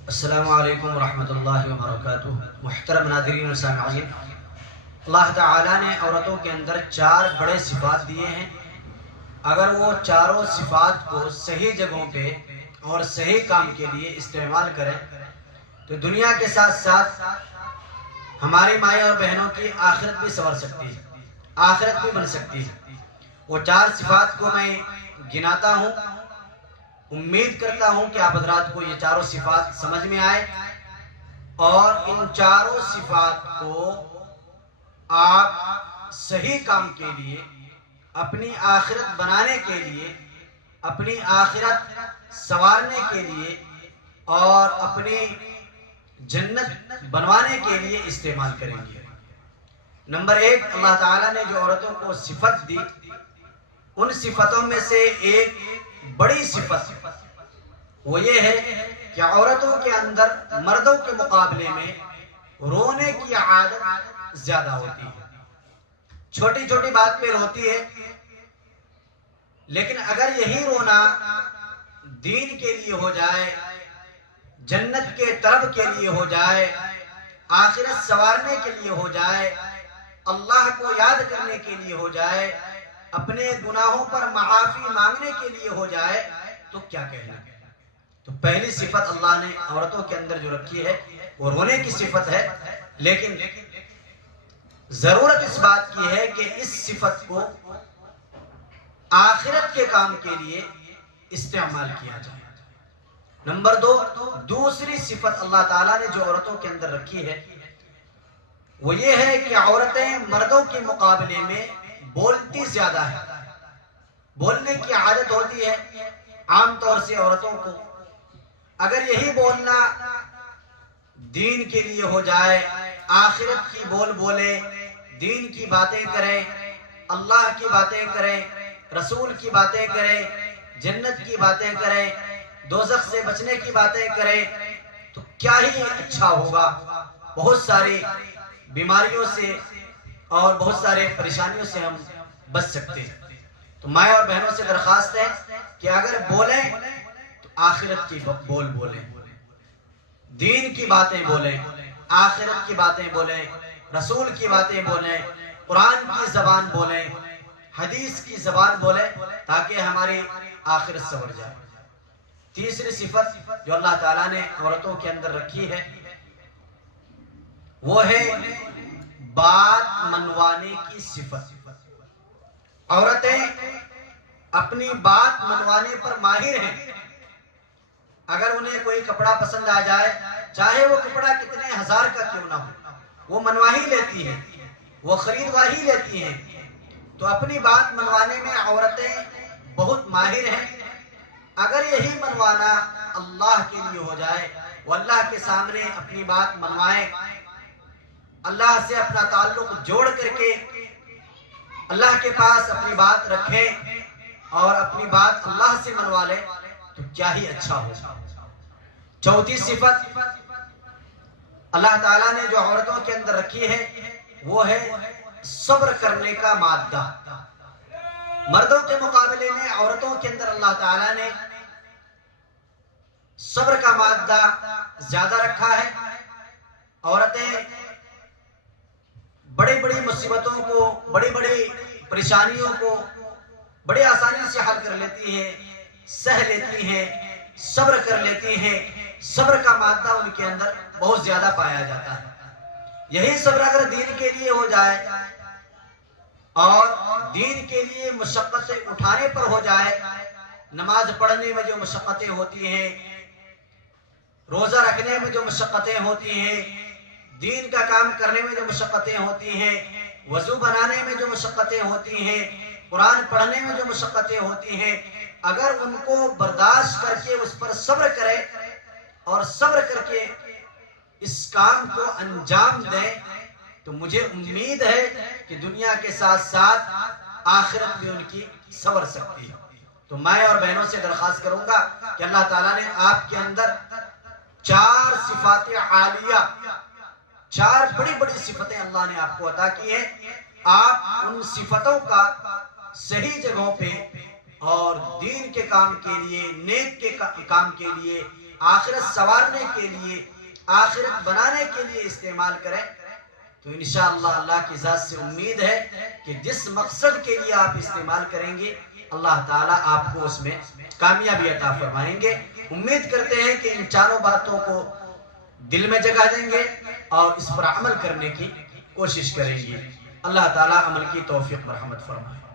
السلام علیکم ورحمۃ اللہ وبرکاتہ۔ محترم ناظرین و سامعین، اللہ تعالیٰ نے عورتوں کے اندر 4 بڑے صفات دیے ہیں۔ اگر وہ چاروں صفات کو صحیح جگہوں پہ اور صحیح کام کے لیے استعمال کریں تو دنیا کے ساتھ ساتھ ہماری مائیں اور بہنوں کی آخرت بھی سنور سکتی ہے، آخرت بھی بن سکتی ہے۔ وہ 4 صفات کو میں گناتا ہوں، امید کرتا ہوں کہ آپ حضرات کو یہ چاروں صفات سمجھ میں آئے اور ان چاروں صفات کو آپ صحیح کام کے لیے، اپنی آخرت بنانے کے لیے، اپنی آخرت سنوارنے کے لیے اور اپنی جنت بنوانے کے لیے استعمال کریں گے۔ نمبر 1، اللہ تعالیٰ نے جو عورتوں کو صفت دی، ان صفتوں میں سے ایک بڑی صفت وہ یہ ہے کہ عورتوں کے اندر مردوں کے مقابلے میں رونے کی عادت زیادہ ہوتی ہے۔ چھوٹی چھوٹی بات پہ روتی ہے، لیکن اگر یہی رونا دین کے لیے ہو جائے، جنت کے طلب کے لیے ہو جائے، آخرت سنوارنے کے لیے ہو جائے، اللہ کو یاد کرنے کے لیے ہو جائے، اپنے گناہوں پر معافی مانگنے کے لیے ہو جائے تو کیا کہنا ہے۔ تو پہلی صفت اللہ نے عورتوں کے اندر جو رکھی ہے وہ رونے کی صفت ہے، لیکن ضرورت اس بات کی ہے کہ اس صفت کو آخرت کے کام کے لیے استعمال کیا جائے۔ نمبر 2، دوسری صفت اللہ تعالیٰ نے جو عورتوں کے اندر رکھی ہے وہ یہ ہے کہ عورتیں مردوں کے مقابلے میں بولتی زیادہ ہے، بولنے کی عادت ہوتی ہے عام طور سے عورتوں کو۔ اگر یہی بولنا دین کے لیے ہو جائے، آخرت کی بول بولے، دین کی باتیں کریں، اللہ کی باتیں کریں، رسول کی باتیں کریں، جنت کی باتیں کریں، دوزخ سے بچنے کی باتیں کریں تو کیا ہی اچھا ہوگا۔ بہت ساری بیماریوں سے اور بہت سارے پریشانیوں سے ہم بچ سکتے ہیں۔ تو مائیں اور بہنوں سے درخواست ہے کہ اگر بولیں تو آخرت کی بول بولیں، دین کی باتیں بولیں، آخرت کی باتیں بولیں، رسول کی باتیں بولیں، قرآن کی زبان بولیں، حدیث کی زبان بولیں تاکہ ہماری آخرت سنور جائے۔ تیسری صفت جو اللہ تعالیٰ نے عورتوں کے اندر رکھی ہے وہ ہے بات منوانے کی صفت۔ عورتیں اپنی بات منوانے پر ماہر ہیں۔ اگر انہیں کوئی کپڑا پسند آ جائے، چاہے وہ کپڑا کتنے ہزار کا کیوں نہ ہو، وہ منوا ہی لیتی ہیں، وہ خریدوا ہی لیتی ہیں۔ تو اپنی بات منوانے میں عورتیں بہت ماہر ہیں۔ اگر یہی منوانا اللہ کے لیے ہو جائے، وہ اللہ کے سامنے اپنی بات منوائیں، اللہ سے اپنا تعلق جوڑ کر کے اللہ کے پاس اپنی بات رکھیں اور اپنی بات اللہ سے منوا لیں تو کیا ہی اچھا ہو۔ چوتھی صفت اللہ تعالیٰ نے جو عورتوں کے اندر رکھی ہے وہ ہے صبر کرنے کا مادہ۔ مردوں کے مقابلے میں عورتوں کے اندر اللہ تعالیٰ نے صبر کا مادہ زیادہ رکھا ہے۔ عورتیں بڑی بڑی مصیبتوں کو، بڑی بڑی پریشانیوں کو بڑی آسانی سے حل کر لیتی ہیں، سہ لیتی ہیں، صبر کر لیتی ہیں۔ صبر کا مادہ ان کے اندر بہت زیادہ پایا جاتا ہے۔ یہی صبر اگر دین کے لیے ہو جائے اور دین کے لیے مشقتیں اٹھانے پر ہو جائے، نماز پڑھنے میں جو مشقتیں ہوتی ہیں، روزہ رکھنے میں جو مشقتیں ہوتی ہیں، دین کا کام کرنے میں جو مشقتیں ہوتی ہیں، وضو بنانے میں جو مشقتیں ہوتی ہیں، قرآن پڑھنے میں جو مشقتیں ہوتی ہیں، اگر ان کو برداشت کر کے اس پر صبر کرے اور صبر کر کے اس کام کو انجام دیں تو مجھے امید ہے کہ دنیا کے ساتھ ساتھ آخرت بھی ان کی سنور سکتی ہے۔ تو میں اور بہنوں سے درخواست کروں گا کہ اللہ تعالیٰ نے آپ کے اندر 4 صفات عالیہ، 4 بڑی بڑی صفتیں اللہ نے آپ کو عطا کی ہیں۔ آپ ان صفتوں کا صحیح جگہوں پہ اور دین کے کام کے لیے، نیک کے کام کے لیے آخرت سنوارنے کے لیے، آخرت بنانے کے لیے استعمال کریں تو انشاءاللہ اللہ کی ذات سے امید ہے کہ جس مقصد کے لیے آپ استعمال کریں گے اللہ تعالیٰ آپ کو اس میں کامیابی عطا فرمائیں گے۔ امید کرتے ہیں کہ ان چاروں باتوں کو دل میں جگہ دیں گے اور اس پر عمل کرنے کی کوشش کریں گے۔ اللہ تعالیٰ عمل کی توفیق مرحمت فرمائے۔